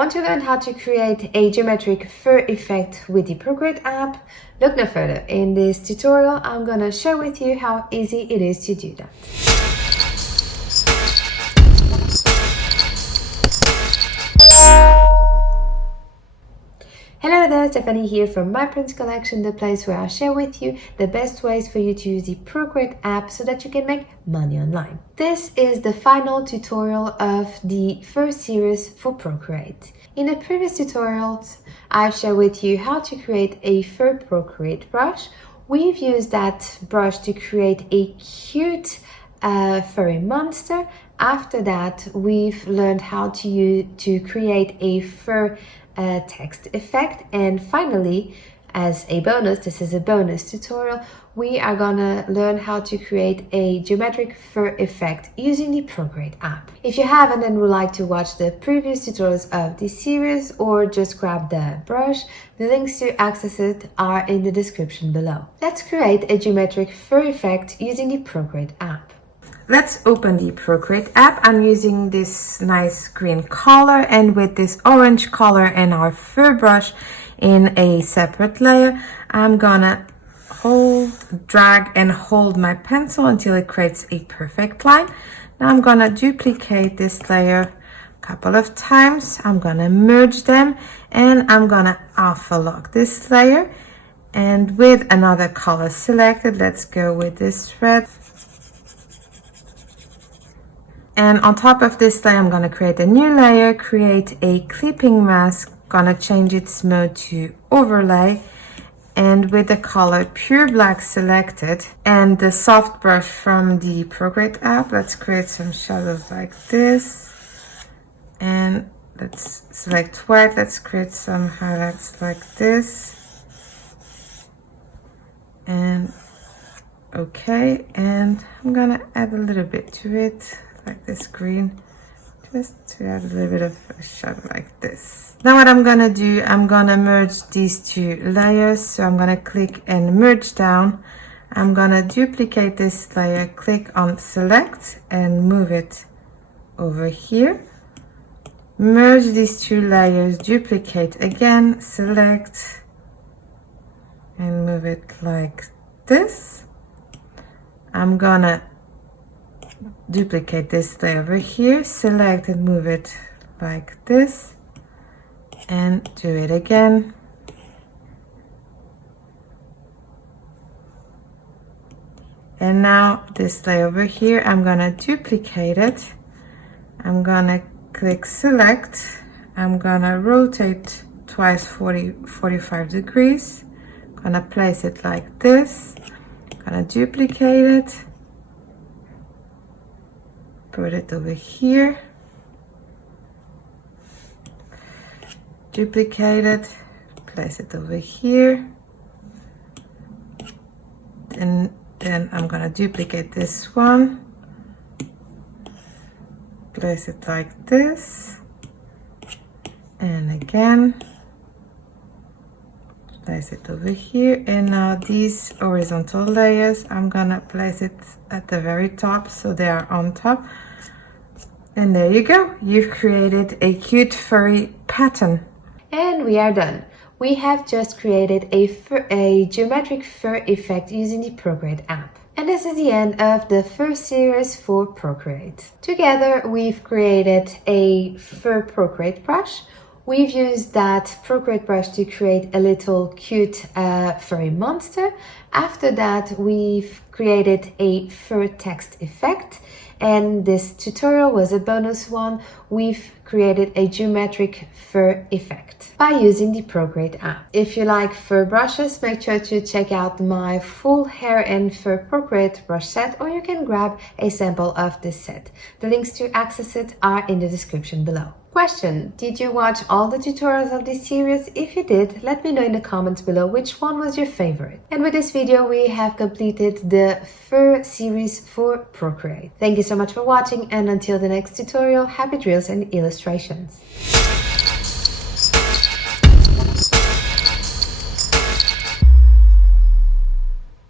Want to learn how to create a geometric fur effect with the Procreate app? Look no further. In this tutorial, I'm gonna share with you how easy it is to do that. Hello there, Stephanie here from My Prints Collection, the place where I share with you the best ways for you to use the Procreate app so that you can make money online. This is the final tutorial of the first series for Procreate. In the previous tutorials, I've shared with you how to create a Fur Procreate brush. We've used that brush to create a cute furry monster. After that, we've learned how to create a fur text effect, and finally, as a bonus, this is a bonus tutorial, we are gonna learn how to create a geometric fur effect using the Procreate app. If you haven't and would like to watch the previous tutorials of this series or just grab the brush, the links to access it are in the description below. Let's create a geometric fur effect using the Procreate app. Let's open the Procreate app. I'm using this nice green color and with this orange color and our fur brush in a separate layer. I'm gonna drag and hold my pencil until it creates a perfect line. Now I'm gonna duplicate this layer a couple of times. I'm gonna merge them and I'm gonna alpha lock this layer. And with another color selected, let's go with this red. And on top of this layer, I'm going to create a new layer, create a clipping mask, gonna change its mode to overlay, and with the color pure black selected and the soft brush from the Procreate app, let's create some shadows like this. And let's select white, let's create some highlights like this. And okay, and I'm gonna add a little bit to it. Like this green, just to add a little bit of a shadow like this. Now what I'm gonna do, I'm gonna merge these two layers. So I'm gonna click and merge down. I'm gonna duplicate this layer, click on select and move it over here. Merge these two layers, duplicate again, select and move it like this. I'm gonna duplicate this layer over here, select and move it like this, and do it again. And now this layer over here, I'm gonna duplicate it. I'm gonna click select. I'm gonna rotate twice 45 degrees. Gonna place it like this. Gonna duplicate it. Put it over here, duplicate it, place it over here, and then I'm gonna duplicate this one, place it like this, and again, place it over here. And now these horizontal layers, I'm gonna place it at the very top so they are on top. And there you go, you've created a cute furry pattern. And we are done. We have just created a geometric fur effect using the Procreate app. And this is the end of the first series for Procreate. Together we've created a Fur Procreate brush. We've used that Procreate brush to create a little cute furry monster. After that, we've created a fur text effect. And this tutorial was a bonus one. We've created a geometric fur effect by using the Procreate app. If you like fur brushes, make sure to check out my full hair and fur Procreate brush set, or you can grab a sample of this set. The links to access it are in the description below. Question: did you watch all the tutorials of this series? If you did, let me know in the comments below which one was your favorite. And with this video, we have completed the Fur series for Procreate. Thank you so much for watching, and until the next tutorial, happy drills and illustrations.